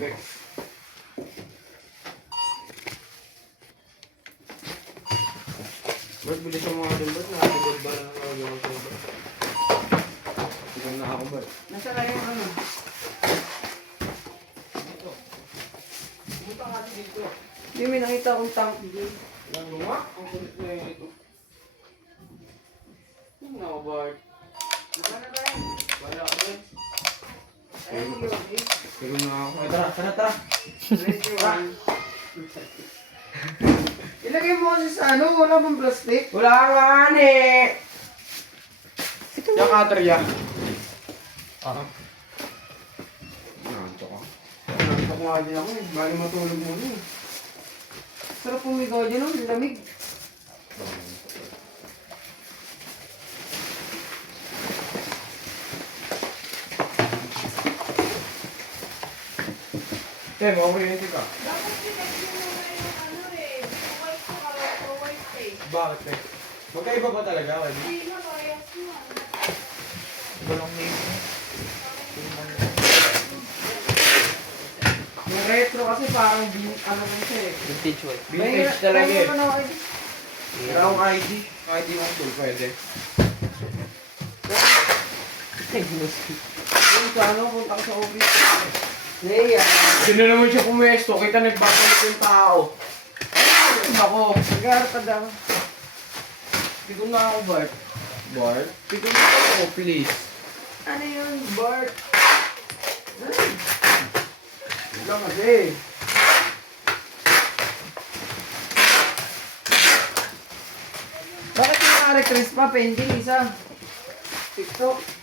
Perfect. Bert, bilis ang mga din, Bert. Nakatagod ba lang ang gawin ko, Bert? Tignan na ako, Bert. Nasa na yung ano? Dito. Pumunta nga dito. Hindi, may nakita akong tank dito. Alam mo nga, ang kulit na yun ito. Ano na ako, Bert? Ano ba yan? Wala ka, Bert. Ayaw mo yun, eh. Pero na ako. Ay, tara, tara, tara. Ready, one. Ilagay mo kasi sa ano, wala bang plastic? Wala nga, ane! Yung cutter yan. Ah. Nanto ka. Nantok nga din ako eh. Bali matulog mo eh. Sarap pumigaw dyan, oh. Lamig. Eh, makuryente ka. Dapat pinag-in mo na yung ano eh. White ko ka, white eh. Bakit, eh? Magkaiba ba talaga, Wadi? Hindi na, parehas mo. Walang name. Yung retro kasi parang ano rin siya eh. Vintage white. Vintage talaga eh. Kaya ano, eh. Pero ang ID. ID mong tool, pwede. Yung sa ano, punta ko sa office. Leia. Sino naman siya pumwesto? Kita nagbabalik yung tao. Ako. Nag-aarapad ako. Tigong nga ako, Bart. Bart? Tigong nga ako, please. Ano yun, Bart? Wala kasi. Bakit yung nakarequest pa? Pending isa. TikTok.